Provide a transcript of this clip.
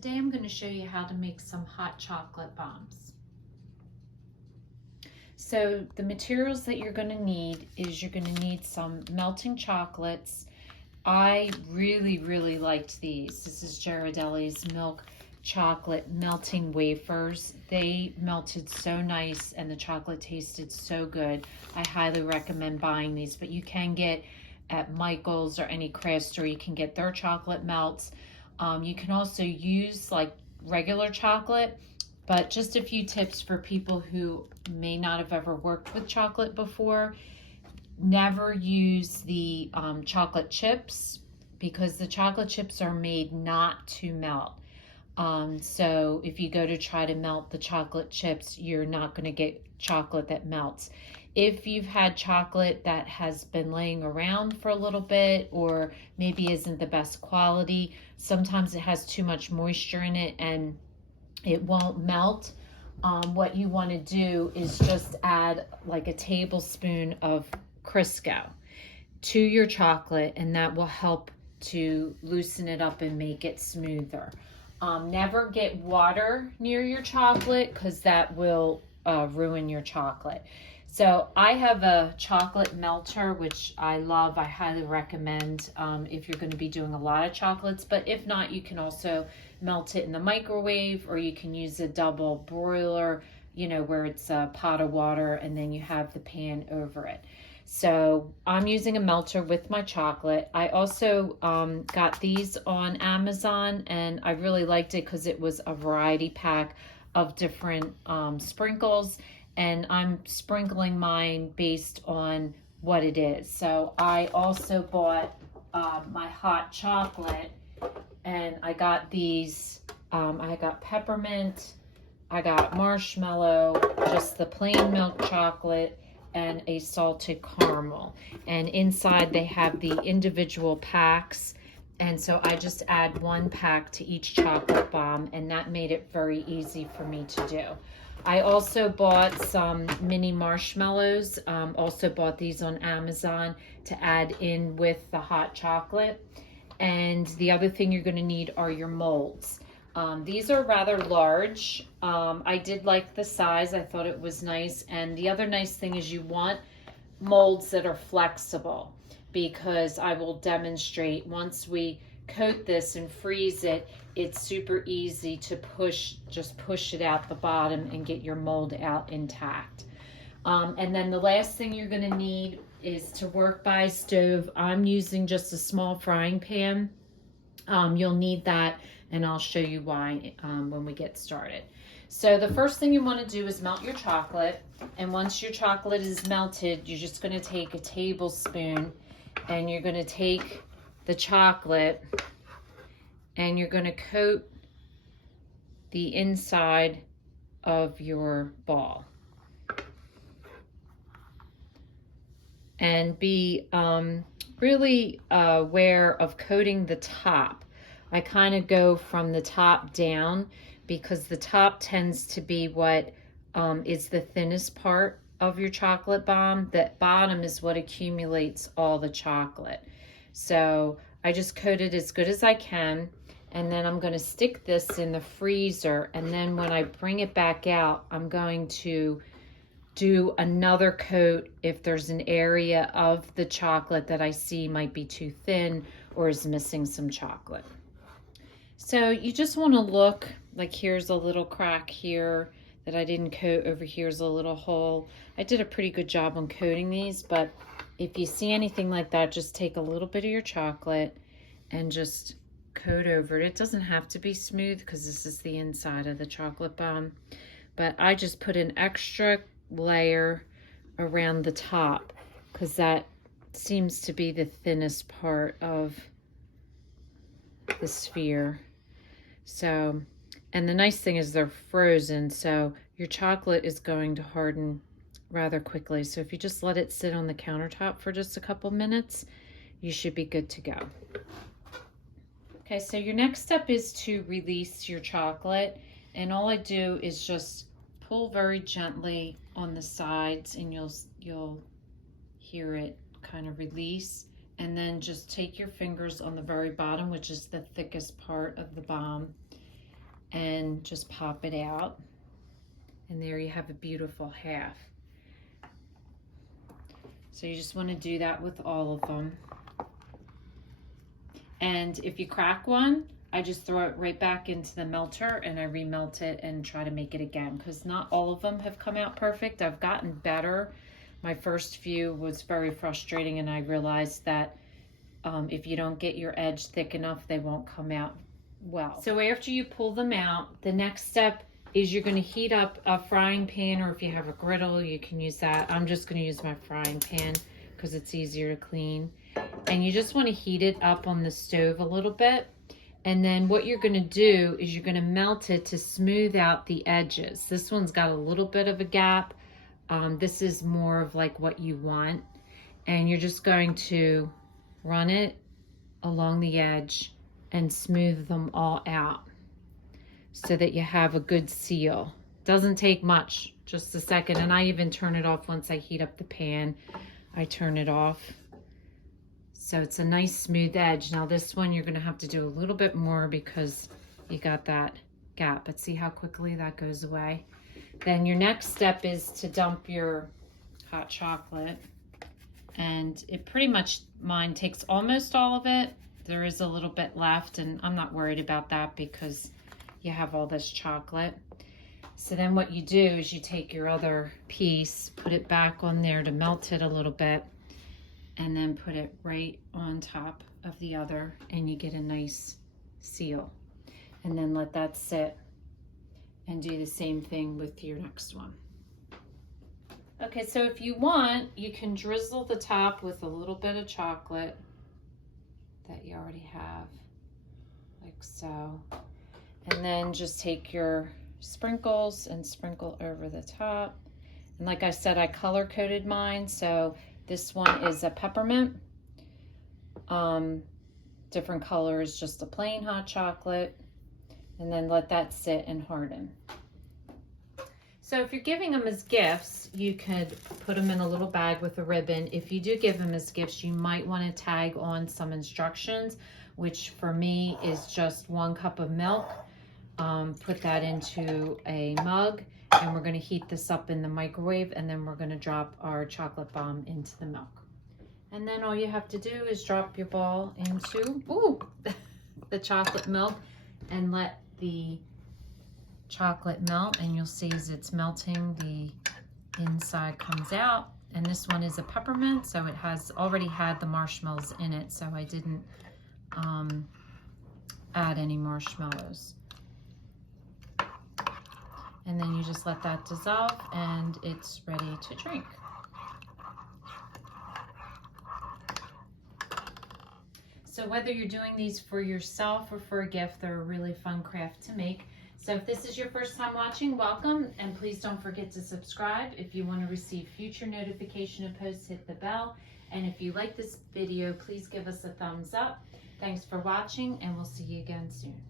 Today I'm going to show you how to make some hot chocolate bombs. So the materials that you're going to need is you're going to need some melting chocolates. I really liked these. This is Ghirardelli's milk chocolate melting wafers. They melted so nice and the chocolate tasted so good. I highly recommend buying these, but you can get at Michael's or any craft store, you can get their chocolate melts. You can also use like regular chocolate, but just a few tips for people who may not have ever worked with chocolate before. Never use the chocolate chips, because the chocolate chips are made not to melt. So if you go to try to melt the chocolate chips, you're not going to get chocolate that melts. If you've had chocolate that has been laying around for a little bit or maybe isn't the best quality, sometimes it has too much moisture in it and it won't melt. What you want to do is just add like a tablespoon of Crisco to your chocolate, and that will help to loosen it up and make it smoother. Never get water near your chocolate because that will ruin your chocolate. So I have a chocolate melter, which I love. I highly recommend if you're going to be doing a lot of chocolates, but if not, you can also melt it in the microwave, or you can use a double broiler, where it's a pot of water and then you have the pan over it. So I'm using a melter with my chocolate. I also got these on Amazon, and I really liked it because it was a variety pack of different sprinkles, and I'm sprinkling mine based on what it is. So I also bought my hot chocolate, and I got these. I got peppermint, I got marshmallow, just the plain milk chocolate, and a salted caramel. And inside they have the individual packs, and so I just add one pack to each chocolate bomb, and that made it very easy for me to do. I also bought some mini marshmallows. Also bought these on Amazon to add in with the hot chocolate. And the other thing you're going to need are your molds. These are rather large. I did like the size. I thought it was nice. And the other nice thing is you want molds that are flexible, because I will demonstrate once we coat this and freeze it, it's super easy to just push it out the bottom and get your mold out intact. And then the last thing you're going to need is to work by stove. I'm using just a small frying pan. You'll need that, and I'll show you why when we get started. So the first thing you want to do is melt your chocolate, and once your chocolate is melted, you're just going to take a tablespoon and you're going to take the chocolate and you're going to coat the inside of your ball. And be really aware of coating the top. I kind of go from the top down, because the top tends to be what is the thinnest part of your chocolate bomb. The bottom is what accumulates all the chocolate. So I just coat it as good as I can, and then I'm going to stick this in the freezer, and then when I bring it back out, I'm going to do another coat if there's an area of the chocolate that I see might be too thin or is missing some chocolate. So you just want to look, like here's a little crack here that I didn't coat, over here's a little hole. I did a pretty good job on coating these, but if you see anything like that, just take a little bit of your chocolate and just coat over it. It doesn't have to be smooth because this is the inside of the chocolate bomb, but I just put an extra layer around the top because that seems to be the thinnest part of the sphere. So, and the nice thing is they're frozen, so your chocolate is going to harden rather quickly. So if you just let it sit on the countertop for just a couple minutes, you should be good to go. Okay, so your next step is to release your chocolate, and all I do is just pull very gently on the sides, and you'll hear it kind of release, and then just take your fingers on the very bottom, which is the thickest part of the bomb, and just pop it out. And there you have a beautiful half. So you just want to do that with all of them. And if you crack one, I just throw it right back into the melter and I remelt it and try to make it again, because not all of them have come out perfect. I've gotten better. My first few was very frustrating, and I realized that if you don't get your edge thick enough, they won't come out well. So after you pull them out, the next step is you're going to heat up a frying pan, or if you have a griddle, you can use that. I'm just going to use my frying pan because it's easier to clean. And you just want to heat it up on the stove a little bit. And then what you're going to do is you're going to melt it to smooth out the edges. This one's got a little bit of a gap. This is more of like what you want. And you're just going to run it along the edge and smooth them all out so that you have a good seal. Doesn't take much, just a second. And I even turn it off once I heat up the pan. I turn it off. So it's a nice smooth edge. Now this one you're gonna have to do a little bit more because you got that gap, but see how quickly that goes away. Then your next step is to dump your hot chocolate. And it pretty much, mine takes almost all of it. There is a little bit left, and I'm not worried about that because you have all this chocolate. So then what you do is you take your other piece, put it back on there to melt it a little bit, and then put it right on top of the other, and you get a nice seal. And then let that sit, and do the same thing with your next one. Okay, so if you want, you can drizzle the top with a little bit of chocolate that you already have, like so. And then just take your sprinkles and sprinkle over the top. And like I said, I color coded mine, so this one is a peppermint. Different colors, just a plain hot chocolate. And then let that sit and harden. So if you're giving them as gifts, you could put them in a little bag with a ribbon. If you do give them as gifts, you might want to tag on some instructions, which for me is just 1 cup of milk. Put that into a mug, and we're going to heat this up in the microwave, and then we're going to drop our chocolate bomb into the milk. And then all you have to do is drop your ball into the chocolate milk and let the chocolate melt, and you'll see as it's melting, the inside comes out. And this one is a peppermint, so it has already had the marshmallows in it, so I didn't add any marshmallows. And then you just let that dissolve, and it's ready to drink. So whether you're doing these for yourself or for a gift, they're a really fun craft to make. So if this is your first time watching, welcome, and please don't forget to subscribe. If you want to receive future notification of posts, hit the bell. And if you like this video, please give us a thumbs up. Thanks for watching, and we'll see you again soon.